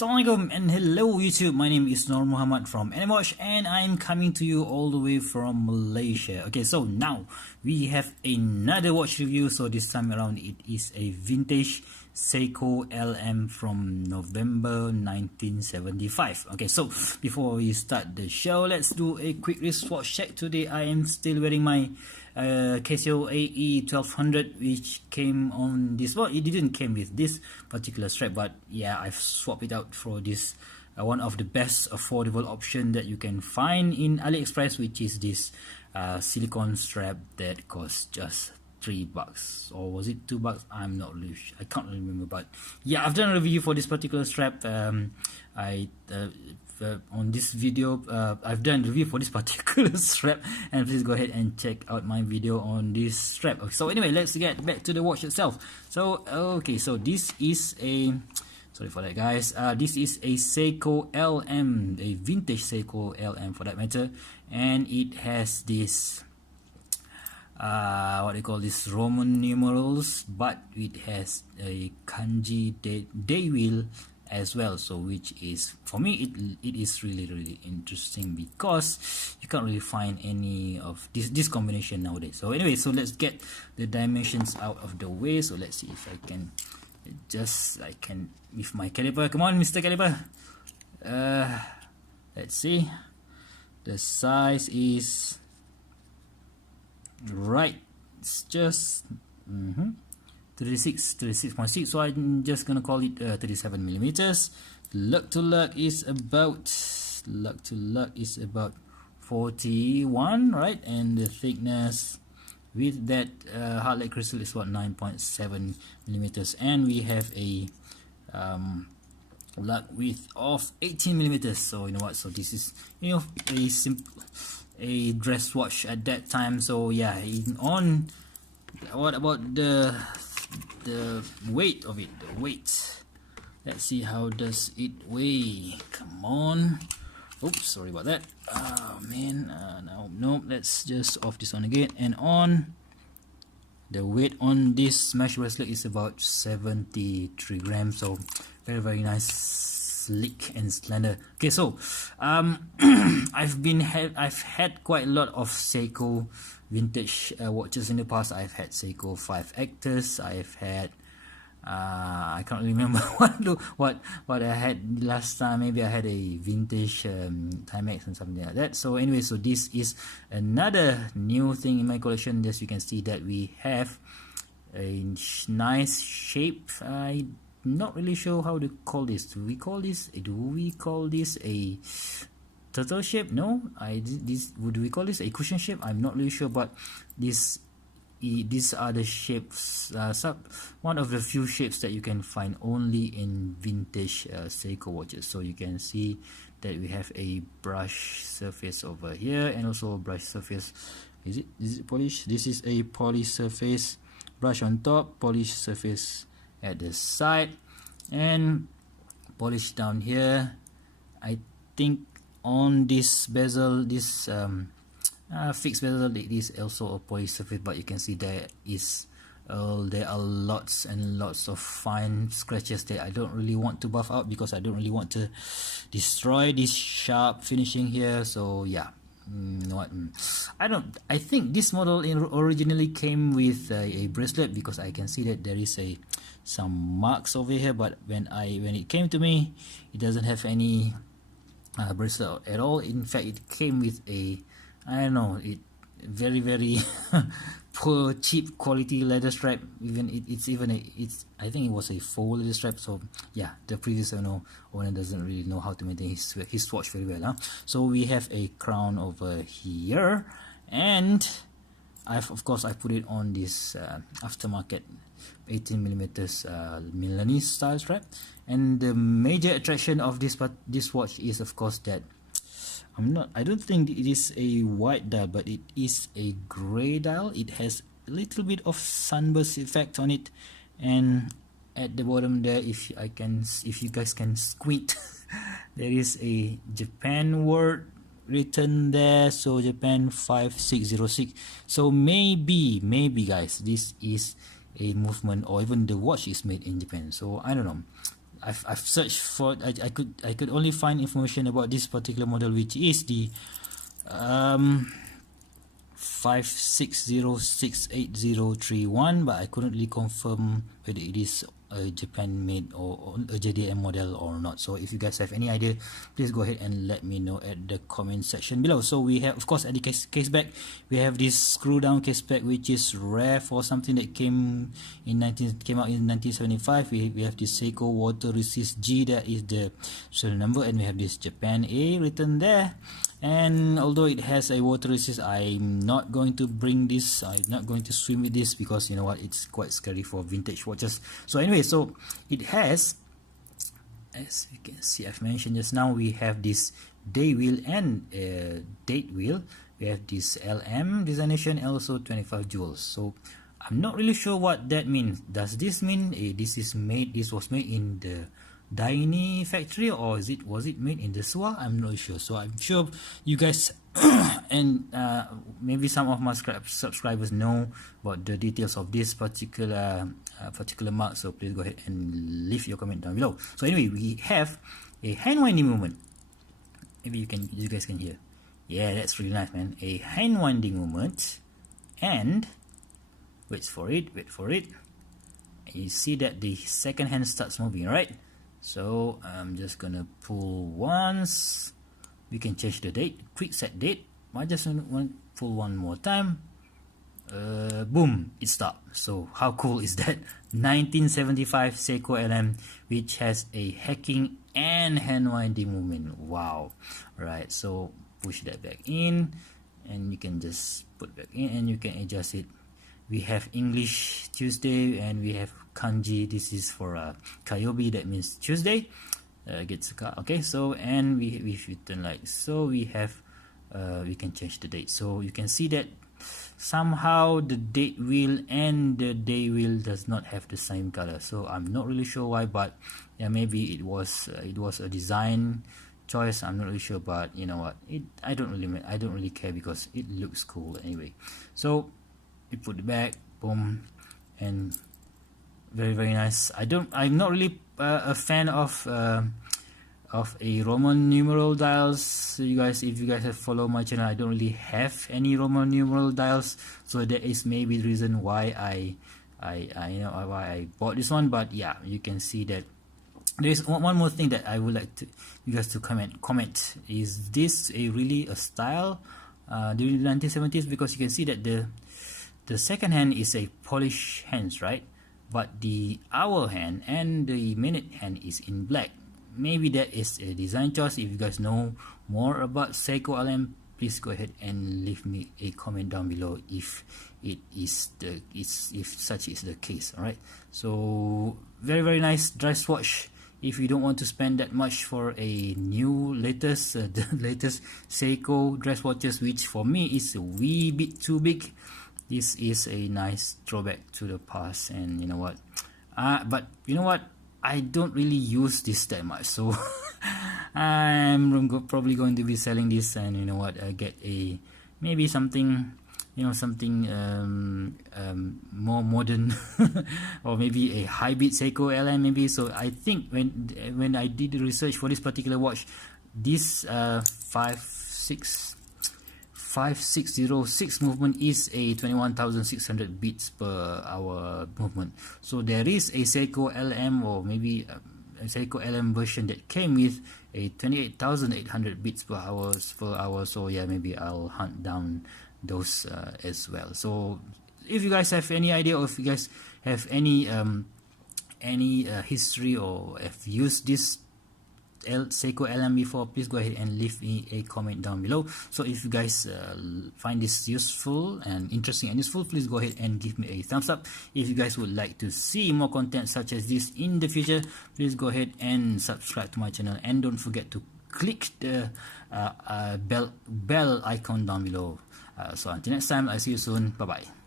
Assalamualaikum and hello YouTube, my name is Nur Muhammad from Animatch and I'm coming to you all the way from Malaysia. Okay, so now we have another watch review. So this time around it is a vintage Seiko LM from November 1975. Okay, so before we start the show, let's do a quick wristwatch check. Today I am still wearing my Casio AE 1200, which came on this. Well, it didn't came with this particular strap, but yeah, I've swapped it out for this one of the best affordable option that you can find in AliExpress, which is this silicone strap that costs just $3, or was it $2? I'm not really sure. I can't remember, but yeah, I've done a review for this particular strap. On this video, I've done a review for this particular strap, and please go ahead and check out my video on this strap. Okay, so anyway, let's get back to the watch itself. So okay, so this is a, sorry for that guys, this is a Seiko LM, a vintage Seiko LM for that matter, and it has this what they call this Roman numerals, but it has a kanji day wheel as well. So which is, for me, it is really interesting because you can't really find any of this combination nowadays. So anyway, so let's get the dimensions out of the way. So let's see if I can adjust, I can with my caliper. Come on, Mr. Caliper. Let's see, the size is right, it's just 36.6, so I'm just gonna call it 37 millimeters. Lug to lug is about 41, right? And the thickness with that hard like crystal is what, 9.7 millimeters, and we have a lug width of 18 millimeters. So you know what, so this is, you know, a simple dress watch at that time. So yeah, on what about the weight of it? The weight, let's see, how does it weigh? Come on. Oops, sorry about that. Oh man, no, let's just off this one again. And on the weight on this mesh bracelet is about 73 grams. So very nice, sleek and slender. Okay, so I've had quite a lot of Seiko vintage watches in the past. I've had Seiko 5 Actors. I've had I can't remember what I had last time. Maybe I had a vintage Timex and something like that. So anyway, so this is another new thing in my collection. As you can see that we have a nice shape. I'm not really sure how to call this. Do we call this a turtle shape? No, would we call this a cushion shape? I'm not really sure, but these are the shapes, one of the few shapes that you can find only in vintage Seiko watches. So you can see that we have a brush surface over here, and also a brush surface. Is it polished? This is a polished surface, brush on top, polished surface at the side, and polish down here. I think on this bezel, this fixed bezel, it is also a polished surface, but you can see there are lots and lots of fine scratches that I don't really want to buff out, because I don't really want to destroy this sharp finishing here. So yeah, you know what, I think this model originally came with a bracelet, because I can see that there is some marks over here, but when it came to me, it doesn't have any bracelet at all. In fact, it came with a, I don't know, very poor, cheap quality leather strap. I think it was a faux leather strap. So yeah, the previous owner doesn't really know how to maintain his watch very well, huh? So we have a crown over here, and I put it on this aftermarket 18 millimeters Milanese style strap. And the major attraction of this watch is, of course, that I don't think it is a white dial, but it is a gray dial. It has a little bit of sunburst effect on it, and at the bottom there, if you guys can squint, there is a Japan word written there. So Japan 5606. So maybe guys, this is a movement, or even the watch is made in Japan. So I don't know. I've searched for I could only find information about this particular model, which is the 560-68031, but I couldn't really confirm whether it is a Japan made or a JDM model or not. So if you guys have any idea, please go ahead and let me know at the comment section below. So we have, of course, at the case back, we have this screw down case back, which is rare for something that came out in 1975. We have this Seiko water resist G, that is the serial number, and we have this Japan A written there. And although it has a water resist, I'm not going to bring this, I'm not going to swim with this, because you know what, it's quite scary for vintage watches. So anyway, so it has, as you can see, I've mentioned just now, we have this day wheel and date wheel. We have this LM designation, also 25 jewels. So I'm not really sure what that means. Does this mean this was made in the Daini factory, or was it made in the SUA? I'm not sure. So I'm sure you guys and maybe some of my subscribers know about the details of this particular mark. So please go ahead and leave your comment down below. So anyway, we have a hand winding movement. Maybe you guys can hear. Yeah, that's really nice, man. A hand winding movement, and wait for it. And you see that the second hand starts moving, right? So I'm just gonna pull once. We can change the date, quick set date. I just want to pull one more time. Boom, it stopped. So how cool is that? 1975 Seiko LM, which has a hacking and hand winding movement. Wow. Right, so push that back in, and you can just put back in, and you can adjust it. We have English Tuesday, and we have kanji. This is for Kayobi, that means Tuesday. Getsuka. Okay, so and if you turn like so, we have we can change the date. So you can see that somehow the date wheel and the day wheel does not have the same color. So I'm not really sure why, but yeah, maybe it was a design choice. I'm not really sure, but you know what? I don't really care, because it looks cool anyway. So we put it back, boom, and very, very nice. I'm not really a fan of a Roman numeral dials. So if you guys have followed my channel, I don't really have any Roman numeral dials, so that is maybe the reason why I bought this one. But yeah, you can see that there's one more thing that I would like you guys to comment. Is this really a style during the 1970s? Because you can see that the second hand is a polished hands, right? But the hour hand and the minute hand is in black. Maybe that is a design choice. If you guys know more about Seiko LM, please go ahead and leave me a comment down below if such is the case. All right. So very, very nice dress watch. If you don't want to spend that much for a new latest the latest Seiko dress watches, which for me is a wee bit too big, this is a nice throwback to the past. And you know what? But you know what? I don't really use this that much, so I'm probably going to be selling this. And you know what? I get maybe something, more modern, or maybe a hybrid Seiko LM maybe. So I think when I did the research for this particular watch, this 5606 movement is a 21,600 beats per hour movement. So there is a Seiko LM, or maybe a Seiko LM version that came with a 28,800 beats per hour. So yeah, maybe I'll hunt down those as well. So if you guys have any idea, or if you guys have any history, or have used this Seiko LM before, please go ahead and leave me a comment down below. So if you guys find this useful and interesting and useful, please go ahead and give me a thumbs up. If you guys would like to see more content such as this in the future, please go ahead and subscribe to my channel, and don't forget to click the bell icon down below. So until next time, I'll see you soon. Bye bye.